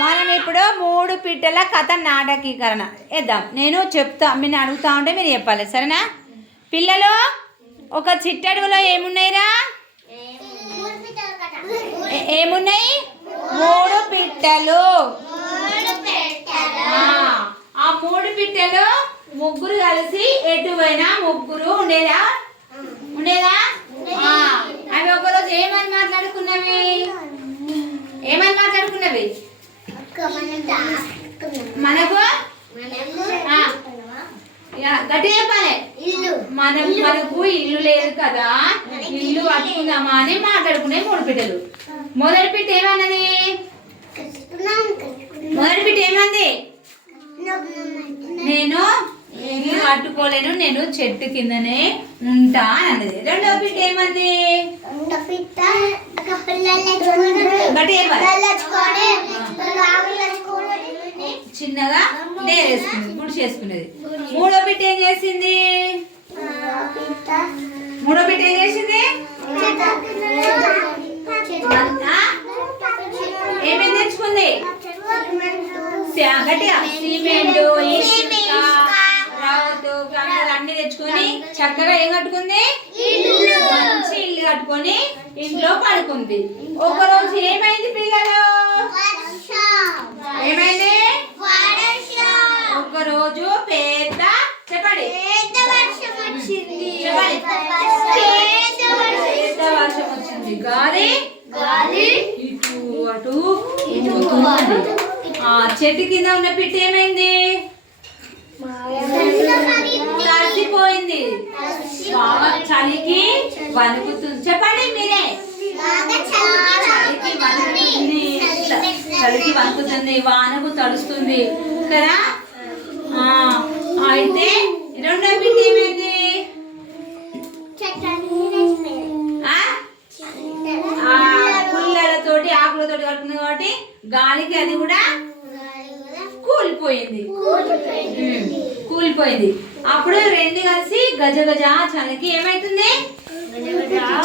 మనం ఇప్పుడు 3 పిట్టల కథ నాటకీకరణ వేద్దాం. నేను చెప్తా, మీరు అడుగుతా ఉంటే మీరు చెప్పాలి, సరేనా? పిల్లలు, ఒక చిట్టడుగులో ఏమున్నాయిరా? ఏమున్నాయి? 3 పిట్టలు. ఆ 3 పిట్టలు ముగ్గురు కలిసి ఎటు పోయినా ముగ్గురు ఉండేదా? అవి ఒకరోజు ఏమని మాట్లాడుకున్నవి? మనకు గట్టి చెప్పాలి. మనకు ఇల్లు లేదు కదా, ఇల్లు కట్టుకుందామా అని మాట్లాడుకునే 3 పిట్టలు. మొదటి పిట్ట ఏమన్నది? నేను ఇల్లు కట్టుకోలేను, నేను చెట్టు కిందనే ఉంటా అన్నది. రెండవ పిట్ట ఏమంది? చిన్నగా డేరేసుకున్నది, గుడి చేసుకున్నది. మూడో పిట్ట ఏం చేసింది? ఏమేమి తెచ్చుకుంది? గట్టిగా సిమెంట్, అన్ని తెచ్చుకొని చక్కగా ఏం కట్టుకుంది? మంచి ఇల్లు కట్టుకొని ఇంట్లో పడుకుంది. ఒకరోజు ఏమైంది పిల్లలు? ఏమైంది? ఒకరోజు పెద్ద చెప్పండి వర్షం వచ్చింది. గాలి ఇటు అటు చెట్టు కింద ఉన్న పిట్ట ఏమైంది? తడిసిపోయింది. బాగా చలికి వణుకుతుంది. చెప్పండి మీరే. చలికి వణుకుతుంది, వానకు తడుస్తుంది కదా. అయితే రెండో పిట్ట ఏమైంది? పుల్లలతోటి ఆకులతోటి కట్టుకుంది కాబట్టి గాలికి అది కూడా కూలిపోయింది. అప్పుడు రెండు కలిసి గజ గజ చలికి ఏమైతుంది?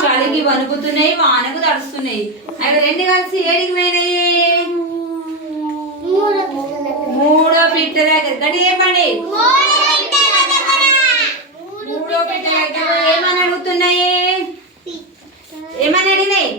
చలికి వణుకుతున్నాయి, వానకు తడుస్తున్నాయి. అవి రెండు కలిసి ఏడికి పోయినాయి? మూడో పిట్ట దగ్గర. గడి చెప్పండి. మూడో పిట్ట దగ్గర ఏమని అడుగుతున్నాయి? ఏమని అడిగినాయి?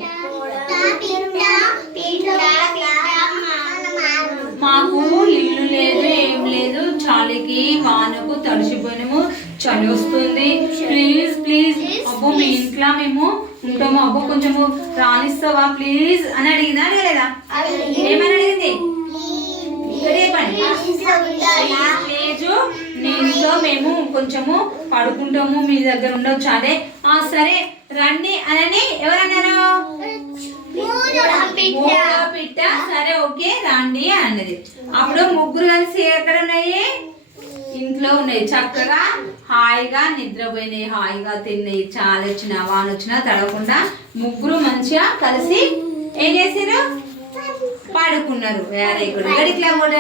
మాకు ఇల్లు లేదు, ఏం లేదు, చలికి వానకు తడిసిపోయినాము, చలి వస్తుంది, ప్లీజ్ అబ్బో మీ ఇంట్లో మేము ఉంటాము, అబ్బో కొంచెము రానిస్తావా ప్లీజ్ అని అడిగిందా? అడగలేదా? ఏమని అడిగింది? లేదు, నీతో మేము కొంచెము పడుకుంటాము, మీ దగ్గర ఉండొచ్చు. అదే సరే రండి అని ఎవరన్నారు? పిట్ట. సరే ఓకే రండి అన్నది. అప్పుడు ముగ్గురు కలిసి ఎక్కడ ఉన్నాయి? ఇంట్లో ఉన్నాయి. చక్కగా హాయిగా నిద్రపోయినాయి, హాయిగా తిన్నాయి. చాలా వచ్చినా వాన వచ్చినా తడవకుండా ముగ్గురు మంచిగా కలిసి ఏం చేసారు? పడుకున్నారు. వేరే కూడా గడికి లేకపోతే